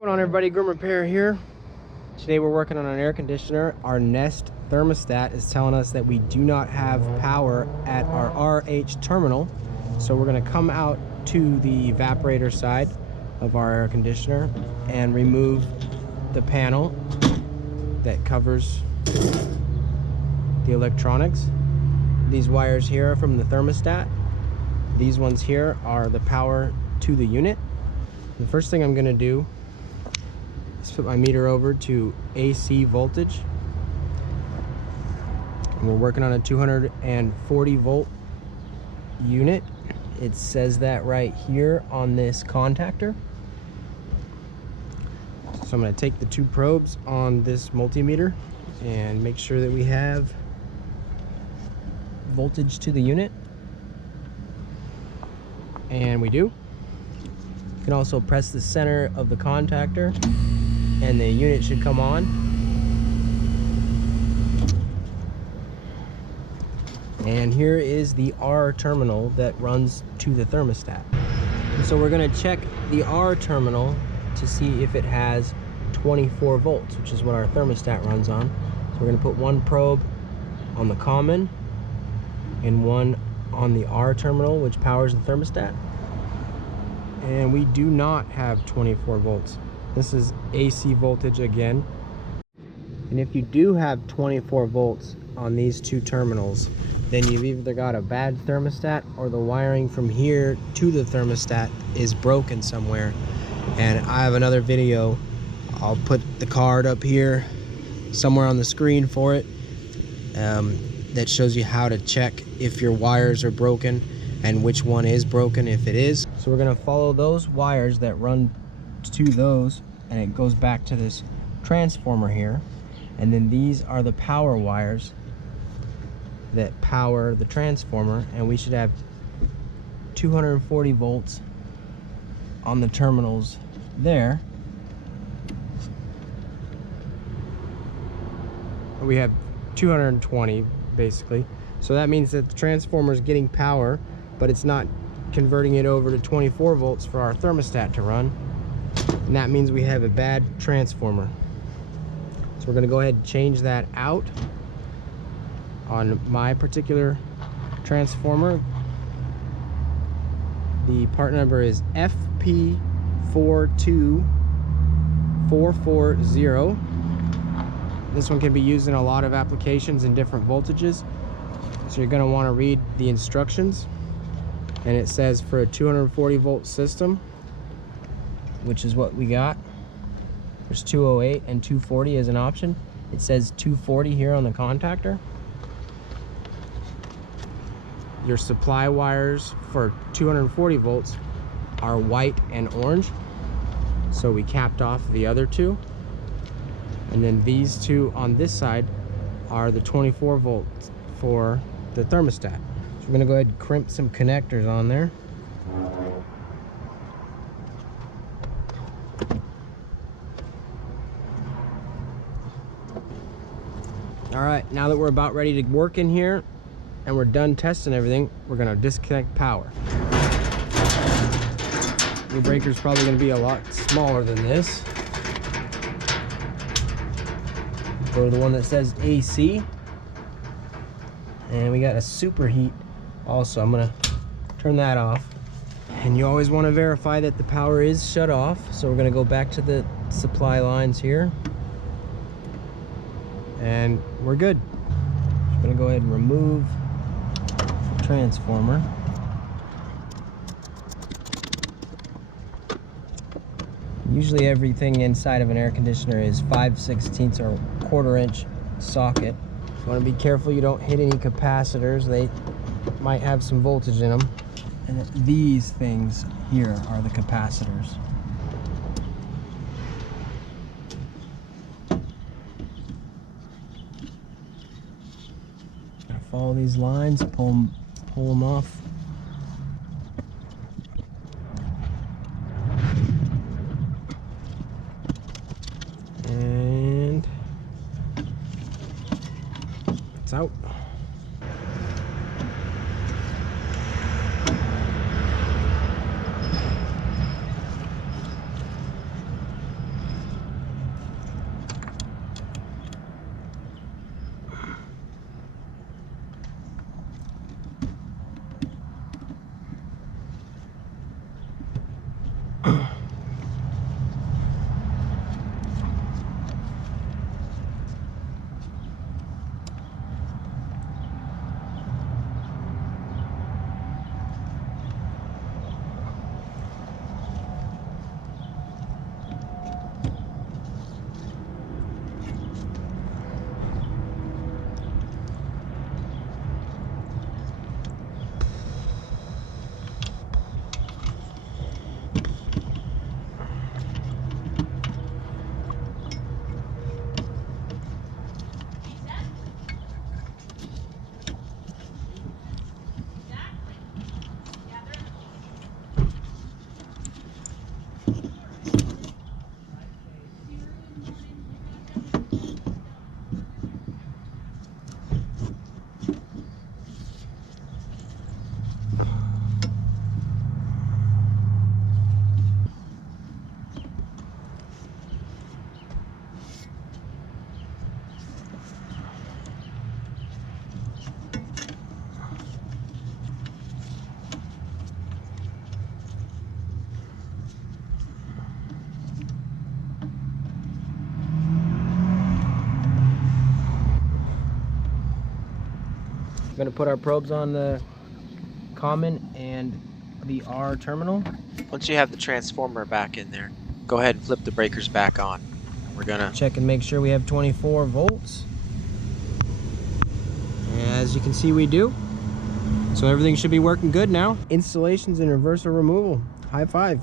What's going on, everybody? Grim Repair here. Today we're working on an air conditioner. Our Nest thermostat is telling us that we do not have power at our RH terminal, so we're going to come out to the evaporator side of our air conditioner and remove the panel that covers the electronics. These wires here are from the thermostat. These ones here are the power to the unit. The first thing I'm going to do is put my meter over to AC voltage. And we're working on a 240 volt unit. It says that right here on this contactor. So I'm going to take the two probes on this multimeter and make sure that we have voltage to the unit. And we do. You can also press the center of the contactor and the unit should come on. And here is the R terminal that runs to the thermostat. And so we're going to check the R terminal to see if it has 24 volts, which is what our thermostat runs on. So we're going to put one probe on the common and one on the R terminal, which powers the thermostat. And we do not have 24 volts. This is AC voltage again. And if you do have 24 volts on these two terminals, then you've either got a bad thermostat or the wiring from here to the thermostat is broken somewhere. And I have another video. I'll put the card up here somewhere on the screen for it, that shows you how to check if your wires are broken and which one is broken if it is. So we're gonna follow those wires that run to those, and it goes back to this transformer here. And then these are the power wires that power the transformer, and we should have 240 volts on the terminals there. We have 220 basically. So that means that the transformer is getting power, but it's not converting it over to 24 volts for our thermostat to run. And that means we have a bad transformer. So we're going to go ahead and change that out on my particular transformer. The part number is FP42440. This one can be used in a lot of applications in different voltages. So you're going to want to read the instructions. And it says for a 240 volt system, which is what we got. There's 208 and 240 as an option. It says 240 here on the contactor. Your supply wires for 240 volts are white and orange. So we capped off the other two. And then these two on this side are the 24 volts for the thermostat. So we're gonna go ahead and crimp some connectors on there. All right, now that we're about ready to work in here and we're done testing everything, we're gonna disconnect power. Your breaker's probably gonna be a lot smaller than this. Go to the one that says AC. And we got a superheat also. I'm gonna turn that off. And you always want to verify that the power is shut off. So we're gonna go back to the supply lines here. And we're good. I'm gonna go ahead and remove the transformer. Usually everything inside of an air conditioner is 5/16 or 1/4 inch socket. You want to be careful you don't hit any capacitors. They might have some voltage in them. And these things here are the capacitors. Gotta follow these lines, pull them off. And it's out. gonna put our probes on the common and the R terminal. Once you have the transformer back in there, go ahead and flip the breakers back on. We're gonna Check and make sure we have 24 volts. As you can see, we do. So everything should be working good now. Installations and reversal removal. High five.